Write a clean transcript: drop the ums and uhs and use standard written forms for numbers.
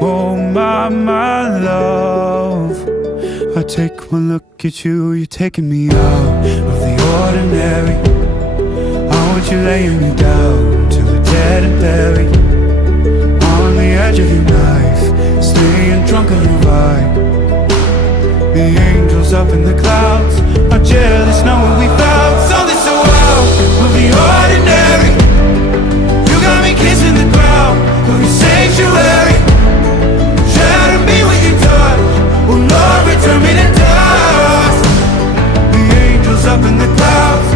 oh my love. I take one look at you, you're taking me out of the ordinary. I want you laying me down till we're dead and buried, on the edge of your knife, staying drunk on your vibe. The angels up in the clouds are jealous knowing we found something so wild of the ordinary. You got me kissing the ground of your sanctuary. Shatter me with your touch, oh Lord, return me to dust. The angels up in the clouds